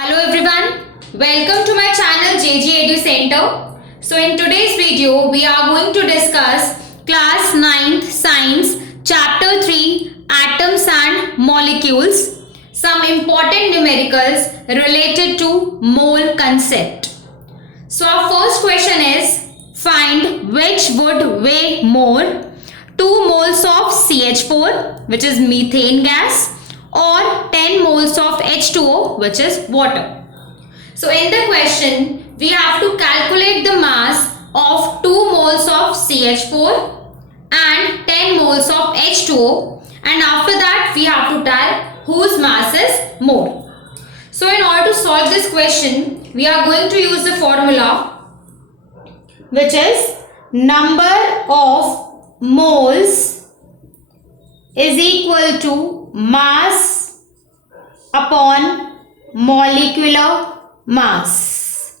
Hello everyone, welcome to my channel JG Edu Center. So in today's video, we are going to discuss class 9th science chapter 3 atoms and molecules, some important numericals related to mole concept. So our first question is, find which would weigh more, 2 moles of CH4 which is methane gas or 10 moles of H2O which is water. So in the question we have to calculate the mass of 2 moles of CH4 and 10 moles of H2O, and after that we have to tell whose mass is more. So in order to solve this question we are going to use the formula which is number of moles is equal to mass upon molecular mass.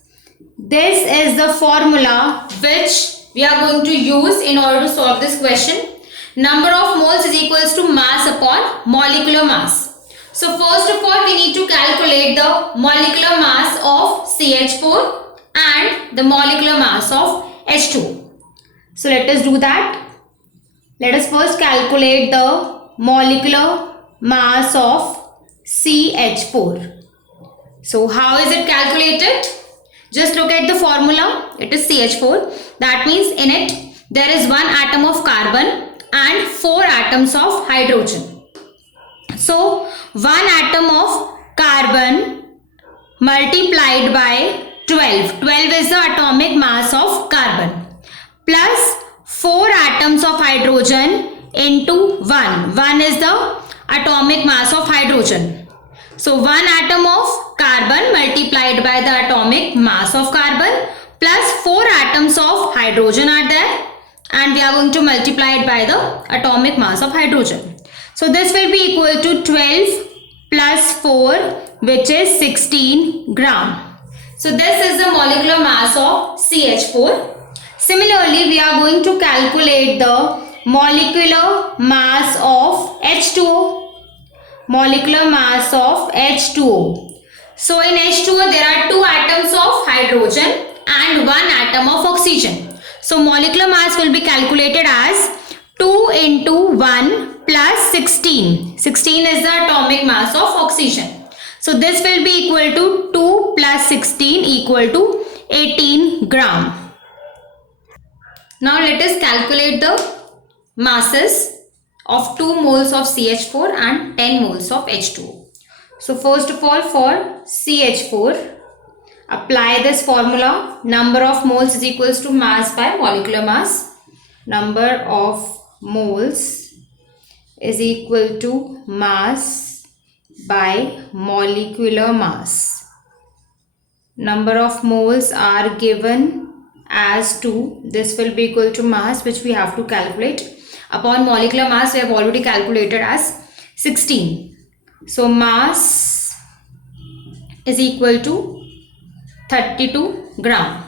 This is the formula which we are going to use in order to solve this question. Number of moles is equals to mass upon molecular mass. So first of all we need to calculate the molecular mass of CH4 and the molecular mass of H2. So let us do that. Let us first calculate the molecular mass of CH4. So how is it calculated? Just look at the formula. It is CH4. That means in it there is 1 atom of carbon and 4 atoms of hydrogen. So 1 atom of carbon multiplied by 12. 12 is the atomic mass of carbon plus 4 atoms of hydrogen into 1. 1 is the atomic mass of hydrogen. So 1 atom of carbon multiplied by the atomic mass of carbon plus 4 atoms of hydrogen are there, and we are going to multiply it by the atomic mass of hydrogen. So this will be equal to 12 plus 4 which is 16 gram. So this is the molecular mass of CH4. Similarly, we are going to calculate the molecular mass of H2O. Molecular mass of H2O. So in H2O there are 2 atoms of hydrogen and 1 atom of oxygen. So molecular mass will be calculated as 2 into 1 plus 16. 16 is the atomic mass of oxygen. So this will be equal to 2 plus 16 equal to 18 gram. Now let us calculate the masses of 2 moles of CH4 and 10 moles of H2O. So first of all, for CH4, apply this formula. Number of moles is equals to mass by molecular mass. Number of moles is equal to mass by molecular mass. Number of moles are given as 2. This will be equal to mass which we have to calculate. Upon molecular mass we have already calculated as 16. So mass is equal to 32 gram.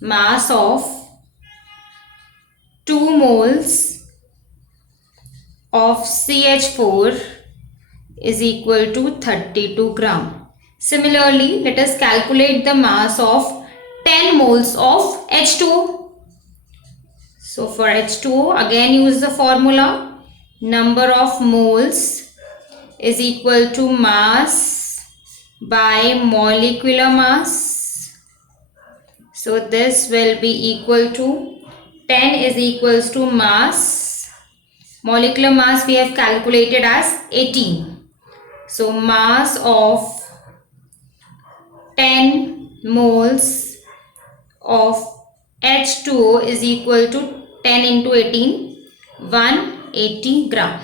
Mass of 2 moles of CH4 is equal to 32 gram. Similarly, let us calculate the mass of 10 moles of H2O. So for H2O, again use the formula. Number of moles is equal to mass by molecular mass. So this will be equal to 10 is equals to mass. Molecular mass we have calculated as 18. So mass of 10 moles of H2O is equal to 10 into 18, 180 gram.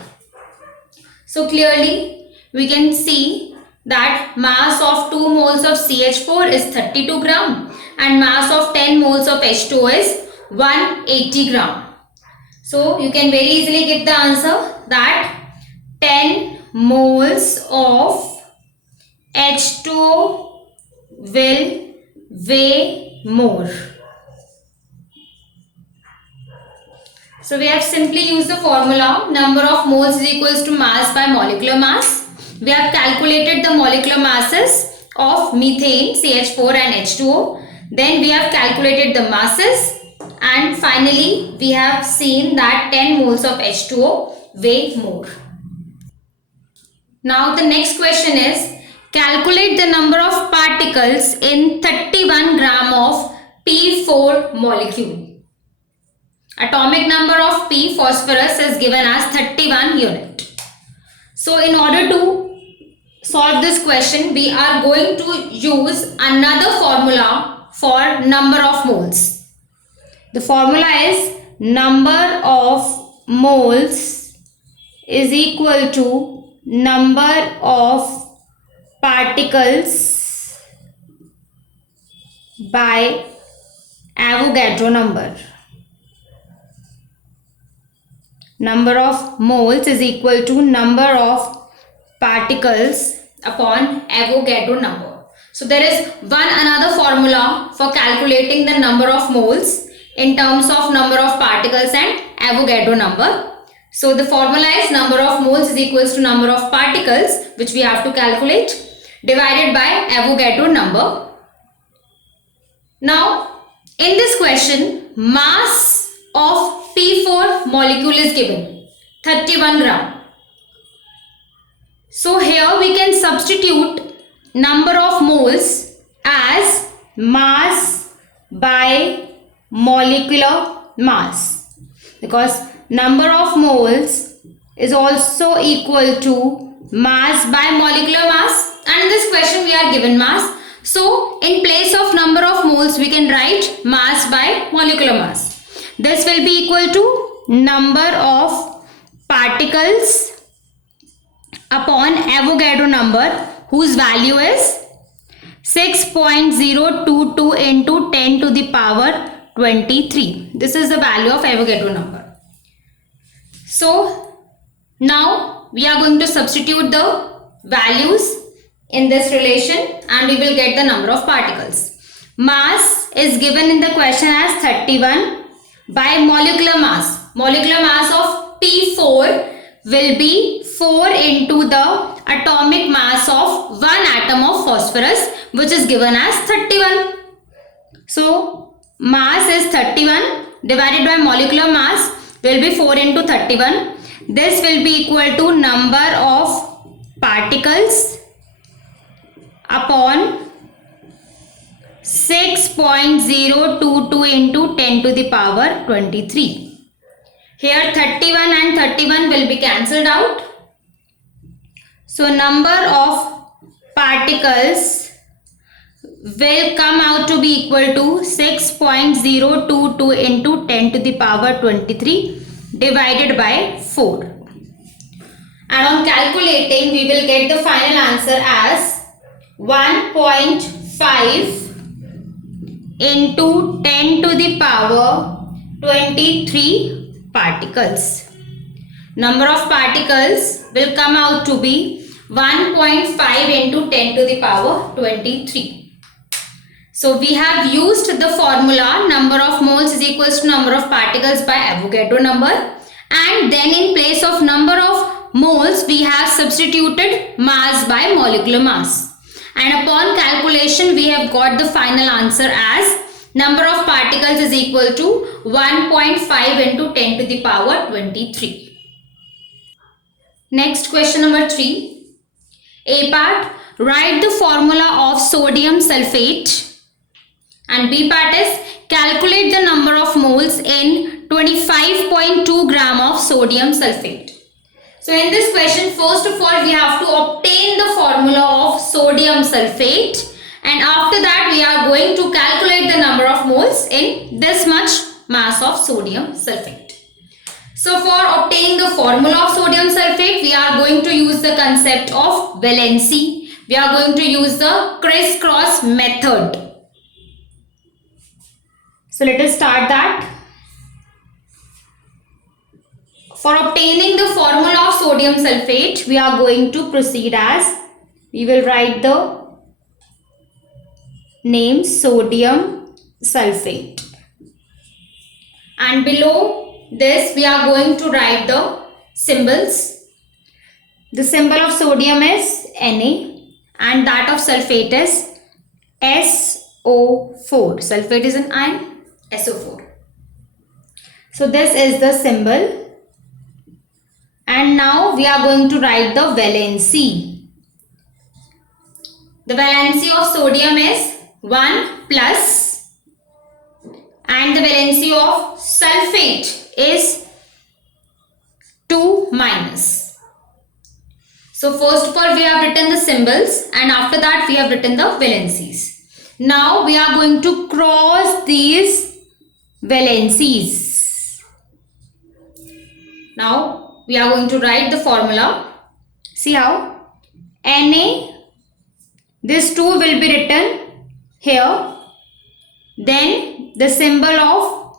So clearly we can see that mass of 2 moles of CH4 is 32 gram and mass of 10 moles of H2O is 180 gram. So you can very easily get the answer that 10 moles of H2O will weigh more. So we have simply used the formula number of moles is equals to mass by molecular mass. We have calculated the molecular masses of methane, CH4 and H2O. Then we have calculated the masses, and finally we have seen that 10 moles of H2O weigh more. Now the next question is, calculate the number of particles in 31 gram of P4 molecule. Atomic number of P phosphorus is given as 31 unit. So in order to solve this question, we are going to use another formula for number of moles. The formula is number of moles is equal to number of particles by Avogadro number. Number of moles is equal to number of particles upon Avogadro number. So there is another formula for calculating the number of moles in terms of number of particles and Avogadro number. So the formula is number of moles is equals to number of particles, which we have to calculate, divided by Avogadro number. Now in this question, mass of P4 molecule is given 31 gram. So here we can substitute number of moles as mass by molecular mass, because number of moles is also equal to mass by molecular mass, and in this question we are given mass. So in place of number of moles we can write mass by molecular mass. This will be equal to number of particles upon Avogadro number, whose value is 6.022 into 10 to the power 23. This is the value of Avogadro number. So now we are going to substitute the values in this relation and we will get the number of particles. Mass is given in the question as 31 by molecular mass. Molecular mass of P4 will be 4 into the atomic mass of one atom of phosphorus, which is given as 31. So mass is 31 divided by molecular mass will be 4 into 31. This will be equal to number of particles upon 6.022 into 10 to the power 23. Here 31 and 31 will be cancelled out. So number of particles will come out to be equal to 6.022 into 10 to the power 23 divided by 4. And on calculating we will get the final answer as 1.5 into 10 to the power 23 particles. Number of particles will come out to be 1.5 into 10 to the power 23. So we have used the formula number of moles is equals to number of particles by Avogadro number, and then in place of number of moles we have substituted mass by molecular mass. And upon calculation we have got the final answer as number of particles is equal to 1.5 into 10 to the power 23. Next question number 3. A part, write the formula of sodium sulfate, and B part is calculate the number of moles in 25.2 gram of sodium sulfate. So in this question, first of all, we have to obtain the formula of sodium sulfate, and after that we are going to calculate the number of moles in this much mass of sodium sulfate. So for obtaining the formula of sodium sulfate, we are going to use the concept of valency. We are going to use the crisscross method. So let us start that. For obtaining the formula of sodium sulfate, we are going to proceed as, we will write the name sodium sulfate, and below this we are going to write the symbols. The symbol of sodium is Na, and that of sulfate is SO4. Sulfate is an ion, SO4. So this is the symbol. And now we are going to write the valency. The valency of sodium is 1 plus and the valency of sulfate is 2 minus. So first of all we have written the symbols and after that we have written the valencies. Now we are going to cross these valencies. Now we are going to write the formula. See how? Na, this 2 will be written here. Then the symbol of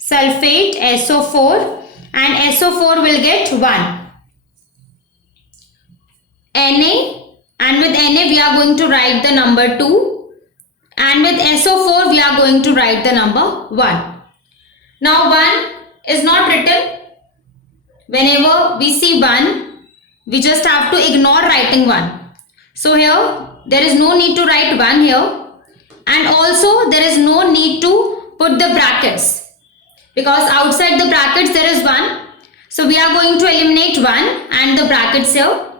sulfate SO4 and SO4 will get 1. Na, and with Na we are going to write the number 2 and with SO4 we are going to write the number 1. Now 1 is not written. Whenever we see 1, we just have to ignore writing 1. So here there is no need to write 1 here and also there is no need to put the brackets because outside the brackets there is 1. So we are going to eliminate 1 and the brackets here.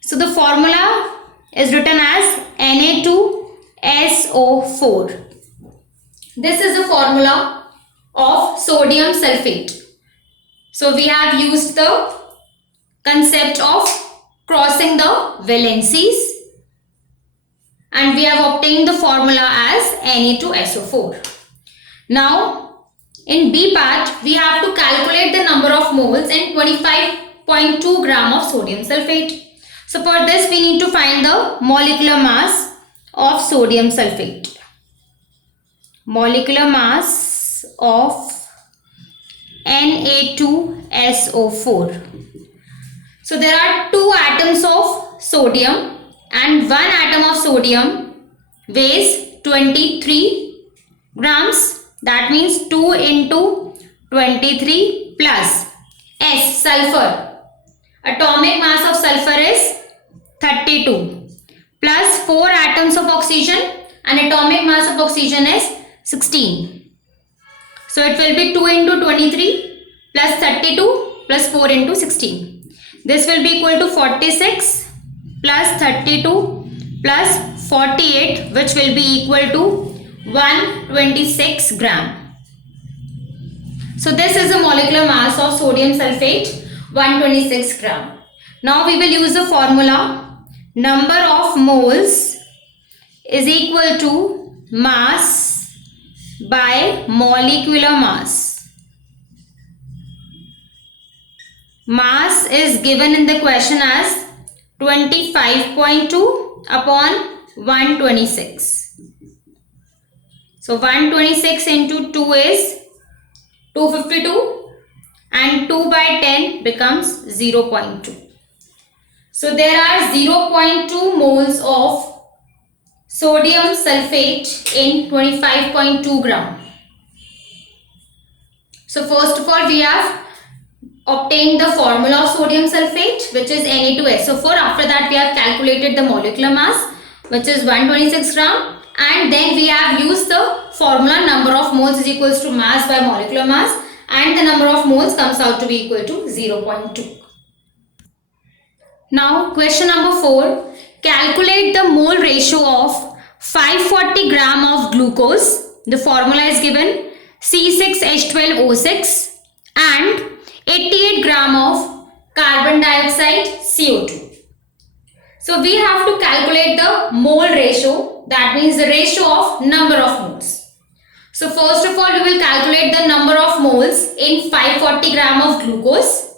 So the formula is written as Na2SO4. This is the formula of sodium sulfate. So we have used the concept of crossing the valencies and we have obtained the formula as Na2SO4. Now in B part we have to calculate the number of moles in 25.2 gram of sodium sulfate. So for this we need to find the molecular mass of sodium sulfate. Molecular mass of Na2SO4. So there are 2 atoms of sodium and 1 atom of sodium weighs 23 grams. That means 2 into 23 plus S, sulfur. Atomic mass of sulfur is 32 plus 4 atoms of oxygen and atomic mass of oxygen is 16. So it will be 2 into 23 plus 32 plus 4 into 16. This will be equal to 46 plus 32 plus 48 which will be equal to 126 gram. So this is the molecular mass of sodium sulfate, 126 gram. Now we will use the formula. Number of moles is equal to mass by molecular mass. Mass is given in the question as 25.2 upon 126. So 126 into 2 is 252 and 2 by 10 becomes 0.2. So there are 0.2 moles of sodium sulfate in 25.2 gram. So first of all we have obtained the formula of sodium sulfate which is Na2SO4. After that we have calculated the molecular mass which is 126 gram and then we have used the formula number of moles is equals to mass by molecular mass and the number of moles comes out to be equal to 0.2. Now question number 4. Calculate the mole ratio of 540 gram of glucose. The formula is given C6H12O6 and 88 gram of carbon dioxide CO2. So we have to calculate the mole ratio, that means the ratio of number of moles. So first of all we will calculate the number of moles in 540 gram of glucose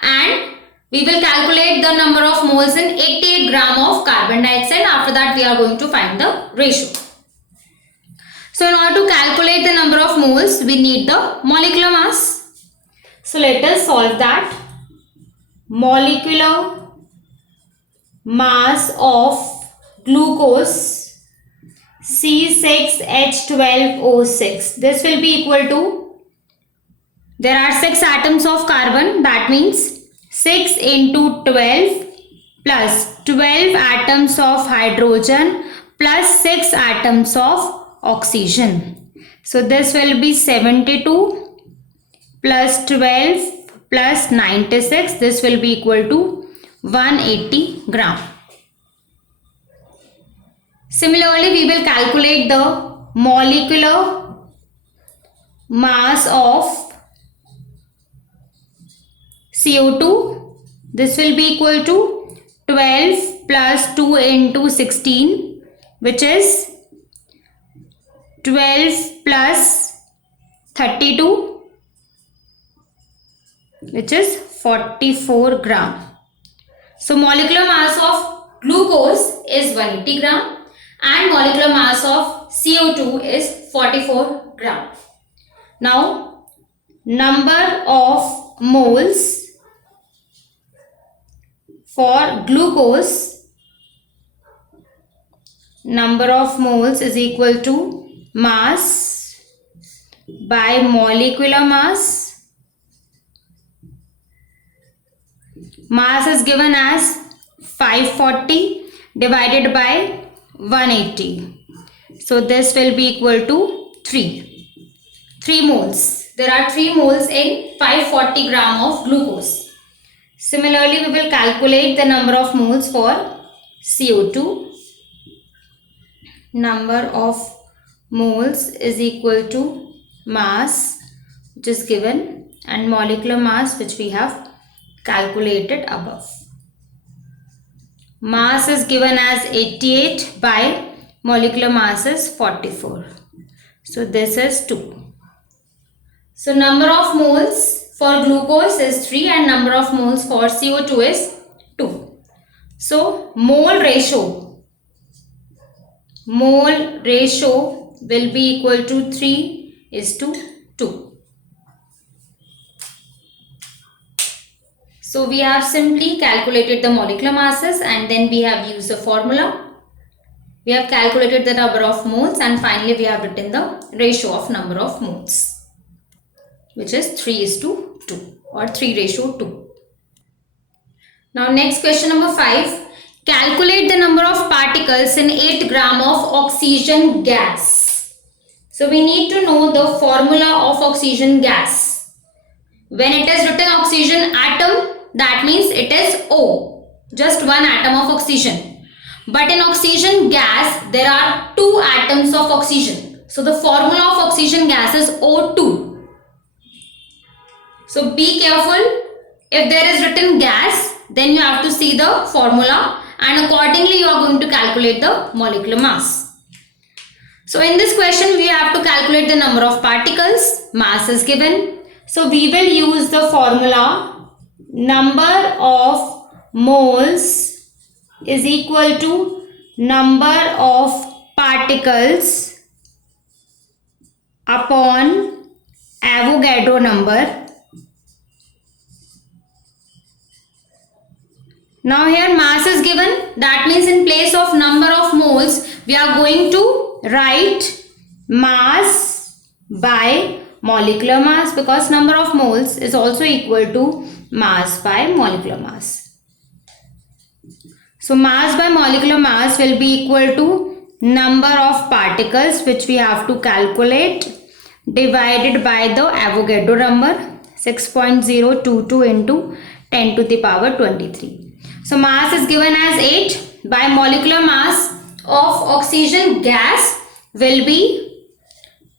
and we will calculate the number of moles in 88 gram of carbon dioxide. After that we are going to find the ratio. So in order to calculate the number of moles we need the molecular mass. So let us solve that. Molecular mass of glucose C6H12O6. This will be equal to, there are 6 atoms of carbon, that means 6 into 12 plus 12 atoms of hydrogen plus 6 atoms of oxygen. So this will be 72 plus 12 plus 96. This will be equal to 180 gram. Similarly, we will calculate the molecular mass of CO2. This will be equal to 12 plus 2 into 16, which is 12 plus 32, which is 44 gram. So molecular mass of glucose is 180 gram and molecular mass of CO2 is 44 gram. Now, number of moles for glucose, number of moles is equal to mass by molecular mass. Mass is given as 540 divided by 180. So this will be equal to 3 moles. There are 3 moles in 540 gram of glucose. Similarly, we will calculate the number of moles for CO2. Number of moles is equal to mass, which is given, and molecular mass, which we have calculated above. Mass is given as 88 by molecular mass is 44. So this is 2. So number of moles for glucose is 3 and number of moles for CO2 is 2. So mole ratio will be equal to 3:2. So we have simply calculated the molecular masses and then we have used the formula. We have calculated the number of moles and finally we have written the ratio of number of moles, which is 3:2 or 3:2. Now next question number 5. Calculate the number of particles in 8 gram of oxygen gas. So we need to know the formula of oxygen gas. When it is written oxygen atom, that means it is O, just one atom of oxygen. But in oxygen gas, there are 2 atoms of oxygen. So the formula of oxygen gas is O2. So be careful. If there is written gas, then you have to see the formula and accordingly you are going to calculate the molecular mass. So in this question, we have to calculate the number of particles. Mass is given. So we will use the formula number of moles is equal to number of particles upon Avogadro number. Now here mass is given. That means in place of number of moles, we are going to write mass by molecular mass because number of moles is also equal to mass by molecular mass. So mass by molecular mass will be equal to number of particles which we have to calculate divided by the Avogadro number 6.022 into 10 to the power 23. So mass is given as 8 by molecular mass of oxygen gas will be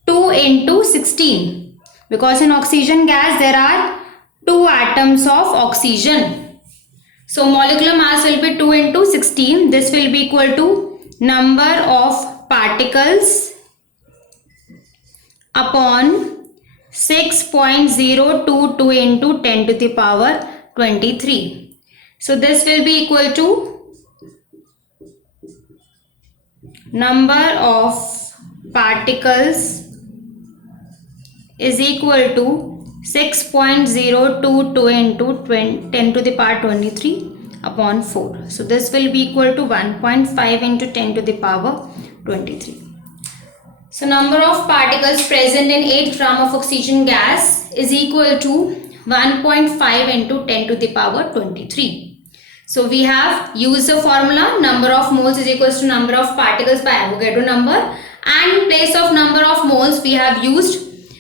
2 into 16 because in oxygen gas there are 2 atoms of oxygen. So molecular mass will be 2 into 16. This will be equal to number of particles upon 6.022 into 10 to the power 23. So this will be equal to number of particles is equal to 6.022 into 10 to the power 23 upon 4. So this will be equal to 1.5 into 10 to the power 23. So number of particles present in 8 gram of oxygen gas is equal to 1.5 into 10 to the power 23. So we have used the formula number of moles is equals to number of particles by Avogadro number, and in place of number of moles we have used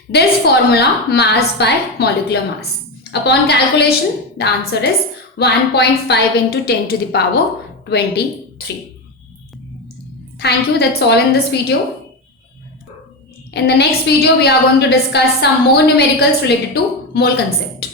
this formula mass by molecular mass. Upon calculation, the answer is 1.5 into 10 to the power 23. Thank you. That's all in this video. In the next video, we are going to discuss some more numericals related to mole concept.